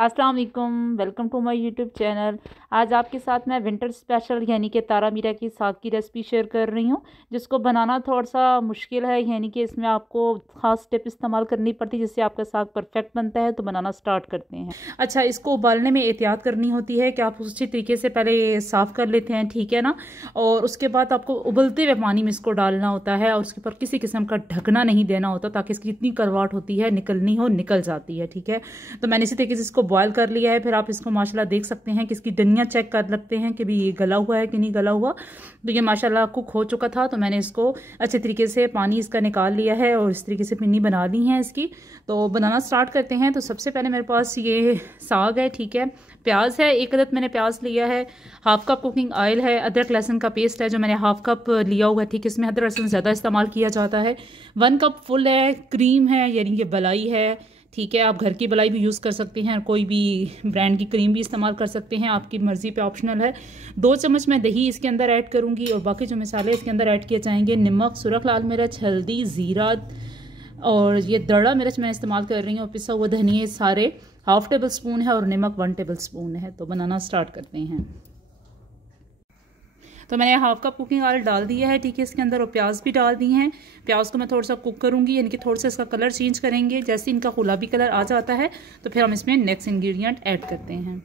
अस्सलाम वालेकुम, welcome to my YouTube channel. आज आपके साथ मैं विंटर स्पेशल यानी कि तारा मीरा की साग की रेसिपी शेयर कर रही हूँ, जिसको बनाना थोड़ा सा मुश्किल है। यानी कि इसमें आपको ख़ास टिप इस्तेमाल करनी पड़ती है जिससे आपका साग परफेक्ट बनता है। तो बनाना स्टार्ट करते हैं। अच्छा, इसको उबालने में एहतियात करनी होती है कि आप अच्छी तरीके से पहले साफ़ कर लेते हैं, ठीक है ना। और उसके बाद आपको उबलते हुए पानी में इसको डालना होता है और उसके ऊपर किसी किस्म का ढकना नहीं देना होता, ताकि इसकी जितनी करवाट होती है निकलनी हो निकल जाती है, ठीक है। तो मैंने इसी तरीके से इसको बॉयल कर लिया है। फिर आप इसको माशाल्लाह देख सकते हैं कि इसकी डंडियाँ चेक कर लगते हैं कि भी ये गला हुआ है कि नहीं गला हुआ। तो ये माशाल्लाह कुक हो चुका था। तो मैंने इसको अच्छे तरीके से पानी इसका निकाल लिया है और इस तरीके से पिन्नी बना ली है इसकी। तो बनाना स्टार्ट करते हैं। तो सबसे पहले मेरे पास ये साग है, ठीक है। प्याज है, एक अदद मैंने प्याज लिया है। हाफ कप कुकिंग ऑयल है। अदरक लहसुन का पेस्ट है जो मैंने हाफ कप लिया हुआ है, ठीक है। इसमें अदरक लहसुन ज़्यादा इस्तेमाल किया जाता है। 1 कप फुल है क्रीम है, यानी कि मलाई है, ठीक है। आप घर की मलाई भी यूज़ कर सकते हैं और कोई भी ब्रांड की क्रीम भी इस्तेमाल कर सकते हैं, आपकी मर्ज़ी पे, ऑप्शनल है। 2 चम्मच मैं दही इसके अंदर ऐड करूंगी और बाकी जो मसाले इसके अंदर ऐड किए जाएंगे, नमक, सुरख लाल मिर्च, हल्दी, ज़ीरा और ये दड़ा मिर्च मैं इस्तेमाल कर रही हूँ, पिसा हुआ धनिया सारे हाफ टेबल स्पून है और नमक 1 टेबल स्पून है। तो बनाना स्टार्ट करते हैं। तो मैंने हाफ कप कुकिंग ऑयल डाल दिया है, ठीक है, इसके अंदर, और प्याज भी डाल दी हैं। प्याज को मैं थोड़ा सा कुक करूंगी, यानी कि थोड़ा सा इसका कलर चेंज करेंगे। जैसे इनका गुलाबी कलर आ जाता है तो फिर हम इसमें नेक्स्ट इंग्रेडिएंट ऐड करते हैं।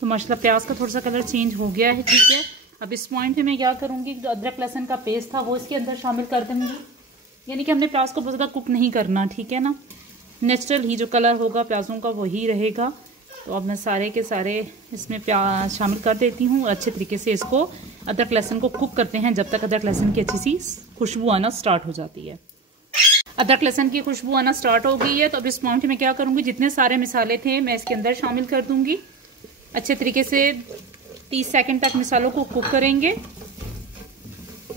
तो माशाल्लाह प्याज का थोड़ा सा कलर चेंज हो गया है, ठीक है। अब इस पॉइंट पे मैं क्या करूंगी, जो अदरक लहसुन का पेस्ट था वो इसके अंदर शामिल कर दूंगी। यानी कि हमने प्याज को बहुत ज़्यादा कुक नहीं करना, ठीक है ना। नेचुरल ही जो कलर होगा प्याज़ों का वही रहेगा। तो अब मैं सारे के सारे इसमें प्याज शामिल कर देती हूँ। अच्छे तरीके से इसको अदरक लहसुन को कुक करते हैं जब तक अदरक लहसुन की अच्छी सी खुशबू आना स्टार्ट हो जाती है। अदरक लहसुन की खुशबू आना स्टार्ट हो गई है। तो अब इस पॉइंट में क्या करूँगी, जितने सारे मसाले थे मैं इसके अंदर शामिल कर दूँगी। अच्छे तरीके से 30 सेकंड तक मसालों को कुक करेंगे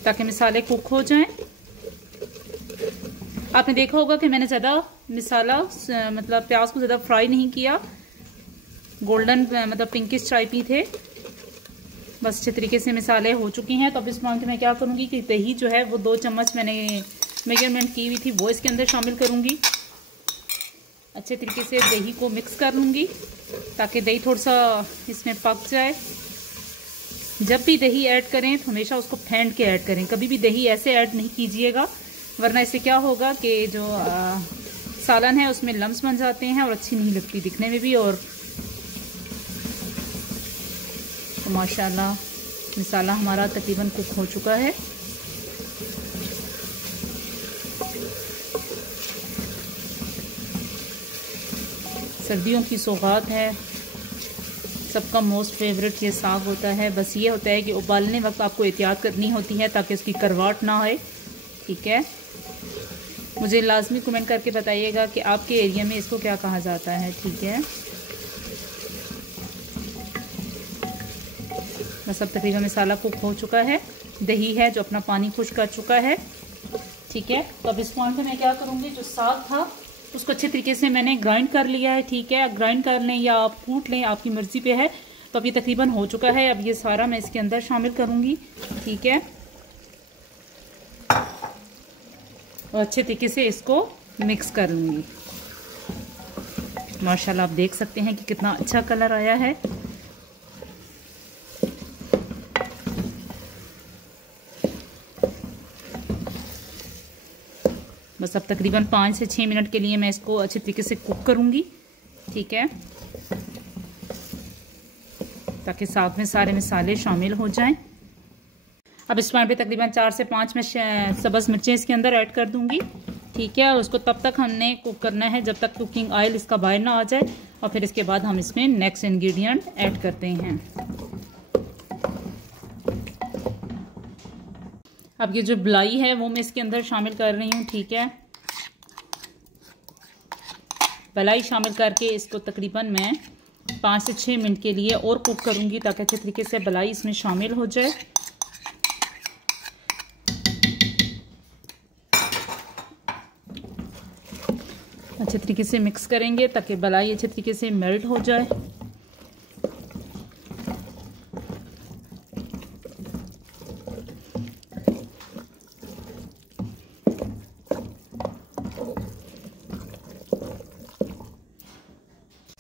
ताकि मसाले कुक हो जाएं। आपने देखा होगा कि मैंने ज़्यादा मसाला मतलब प्याज को ज़्यादा फ्राई नहीं किया, गोल्डन मतलब पिंकिश टाइप ही थे। बस अच्छे तरीके से मसाले हो चुके हैं। तो अब इस पॉइंट में क्या करूँगी कि दही जो है वो 2 चम्मच मैंने मेजरमेंट की हुई थी वो इसके अंदर शामिल करूँगी। अच्छे तरीके से दही को मिक्स कर लूँगी ताकि दही थोड़ा सा इसमें पक जाए। जब भी दही ऐड करें तो हमेशा उसको फेंट के ऐड करें, कभी भी दही ऐसे ऐड नहीं कीजिएगा, वरना इससे क्या होगा कि जो सालन है उसमें लम्स बन जाते हैं और अच्छी नहीं लगती दिखने में भी। और तो माशाल्लाह मसाला हमारा तकरीबन कुक हो चुका है। सर्दियों की सौगात है, सबका मोस्ट फेवरेट ये साग होता है। बस ये होता है कि उबालने वक्त आपको एहतियात करनी होती है ताकि उसकी करवाट ना आए, ठीक है। मुझे लाजमी कमेंट करके बताइएगा कि आपके एरिया में इसको क्या कहा जाता है, ठीक है। बस अब तकरीबन मसाला कुक हो चुका है। दही है जो अपना पानी खुश कर चुका है, ठीक है। तो अब इस पॉइंट पे मैं क्या करूँगी, जो साग था उसको अच्छे तरीके से मैंने ग्राइंड कर लिया है, ठीक है। ग्राइंड कर लें या आप कूट लें, आपकी मर्ज़ी पे है। तो अब ये तकरीबन हो चुका है। अब ये सारा मैं इसके अंदर शामिल करूँगी, ठीक है। और अच्छे तरीके से इसको मिक्स कर लूँगी। माशाल्लाह आप देख सकते हैं कि कितना अच्छा कलर आया है। बस अब तकरीबन 5 से 6 मिनट के लिए मैं इसको अच्छे तरीके से कुक करूँगी, ठीक है, ताकि साग में सारे मसाले शामिल हो जाएं। अब इस पॉइंट पे तकरीबन 4 से 5 मैं सब्ज़ मिर्चें इसके अंदर ऐड कर दूंगी, ठीक है। और उसको तब तक हमने कुक करना है जब तक कुकिंग ऑयल इसका बाहर ना आ जाए। और फिर इसके बाद हम इसमें नेक्स्ट इंग्रेडिएंट ऐड करते हैं। अब ये जो बलाई है वो मैं इसके अंदर शामिल कर रही हूँ, ठीक है। बलाई शामिल करके इसको तकरीबन मैं 5 से 6 मिनट के लिए और कुक करूँगी ताकि अच्छे तरीके से बलाई इसमें शामिल हो जाए। अच्छे तरीके से मिक्स करेंगे ताकि बलाई अच्छे तरीके से मेल्ट हो जाए।